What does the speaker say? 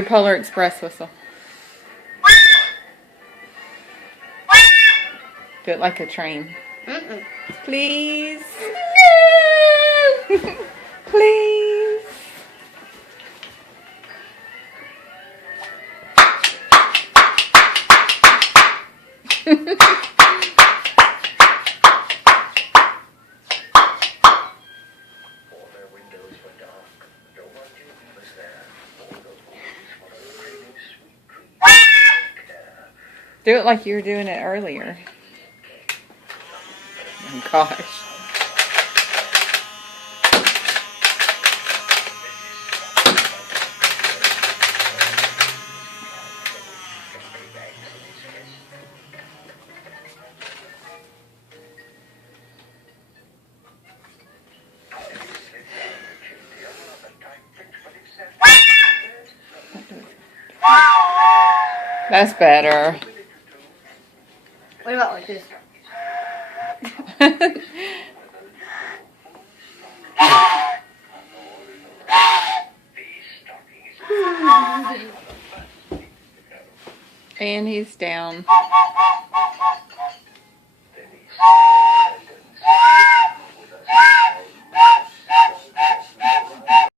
Your Polar Express whistle. Do it like a train. Mm-mm. Please. No. Please. Do it like you were doing it earlier. Oh gosh. That's better. What about like this? And he's down.